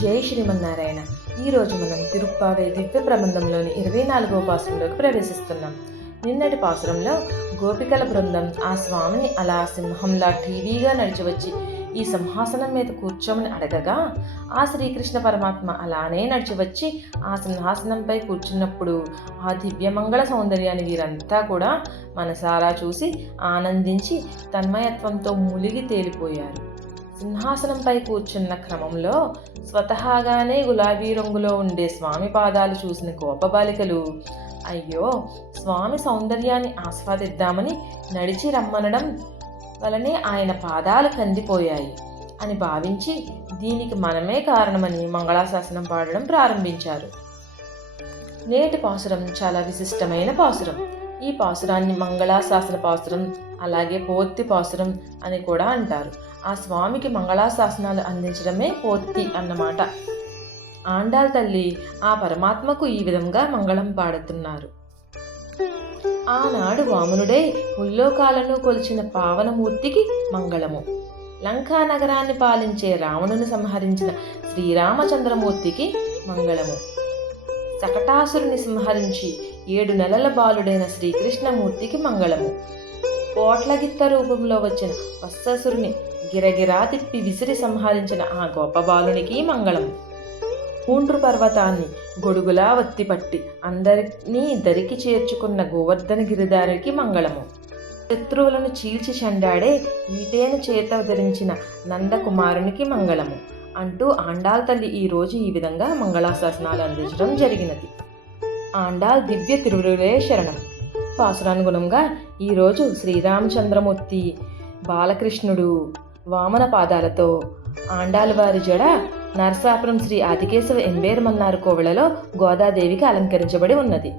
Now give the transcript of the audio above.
జై శ్రీమన్నారాయణ. ఈరోజు మనం తిరుప్పావై దివ్య ప్రబంధంలోని 24వ పాసురంలోకి ప్రవేశిస్తున్నాం. నిన్నటి పాసురంలో గోపికల బృందం ఆ స్వామిని అలా సింహంలా టీవీగా నడిచివచ్చి ఈ సింహాసనం మీద కూర్చోమని అడగగా ఆ శ్రీకృష్ణ పరమాత్మ అలానే నడిచివచ్చి ఆ సింహాసనంపై కూర్చున్నప్పుడు ఆ దివ్యమంగళ సౌందర్యాన్ని వీరంతా కూడా మనసారా చూసి ఆనందించి తన్మయత్వంతో ములిగి తేలిపోయారు. సింహాసనంపై కూర్చున్న క్రమంలో స్వతహాగానే గులాబీ రంగులో ఉండే స్వామి పాదాలు చూసిన గోపబాలికలు అయ్యో, స్వామి సౌందర్యాన్ని ఆస్వాదిద్దామని నడిచి రమ్మనడం వలనే ఆయన పాదాలు కందిపోయాయి అని భావించి దీనికి మనమే కారణమని మంగళాశాసనం పాడడం ప్రారంభించారు. నేటి పాసురం చాలా విశిష్టమైన పాసురం. ఈ పాసురాన్ని మంగళాశాసన పాసురం, అలాగే పోత్తి పాసురం అని కూడా అంటారు. ఆ స్వామికి మంగళాశాసనాలు అందించడమే పోత్తి అన్నమాట. ఆండాళ్ తల్లి ఆ పరమాత్మకు ఈ విధంగా మంగళం పాడుతున్నారు. ఆనాడు వామనుడై ముల్లోకాలను కొలిచిన పావనమూర్తికి మంగళము. లంకా నగరాన్ని పాలించే రావణుని సంహరించిన శ్రీరామచంద్రమూర్తికి మంగళము. శకటాసురుని సంహరించి 7 నెలల బాలుడైన శ్రీకృష్ణమూర్తికి మంగళము. కోట్లగిత్త రూపంలో వచ్చిన వత్ససురుని గిరగిరా తిప్పి విసిరి సంహరించిన ఆ గోపబాలునికి మంగళము. పూండ్రు పర్వతాన్ని గొడుగులా వత్తిపట్టి అందరినీ దరికి చేర్చుకున్న గోవర్ధన గిరిధారికి మంగళము. శత్రువులను చీల్చి చెండాడే ఈటేను చేత ధరించిన నందకుమారునికి మంగళము అంటూ ఆండాళ్ తల్లి ఈరోజు ఈ విధంగా మంగళాశాసనాలు అందించడం జరిగినది. ఆండాళ్ దివ్య తిరువులే శరణం. పాసురానుగుణంగా ఈరోజు శ్రీరామచంద్రమూర్తి బాలకృష్ణుడు వామన పాదాలతో ఆండాళ్ వారి జడ నరసాపురం శ్రీ ఆదికేశవ ఎంబేరమన్నారు కోవెలలో గోదాదేవికి అలంకరించబడి ఉన్నది.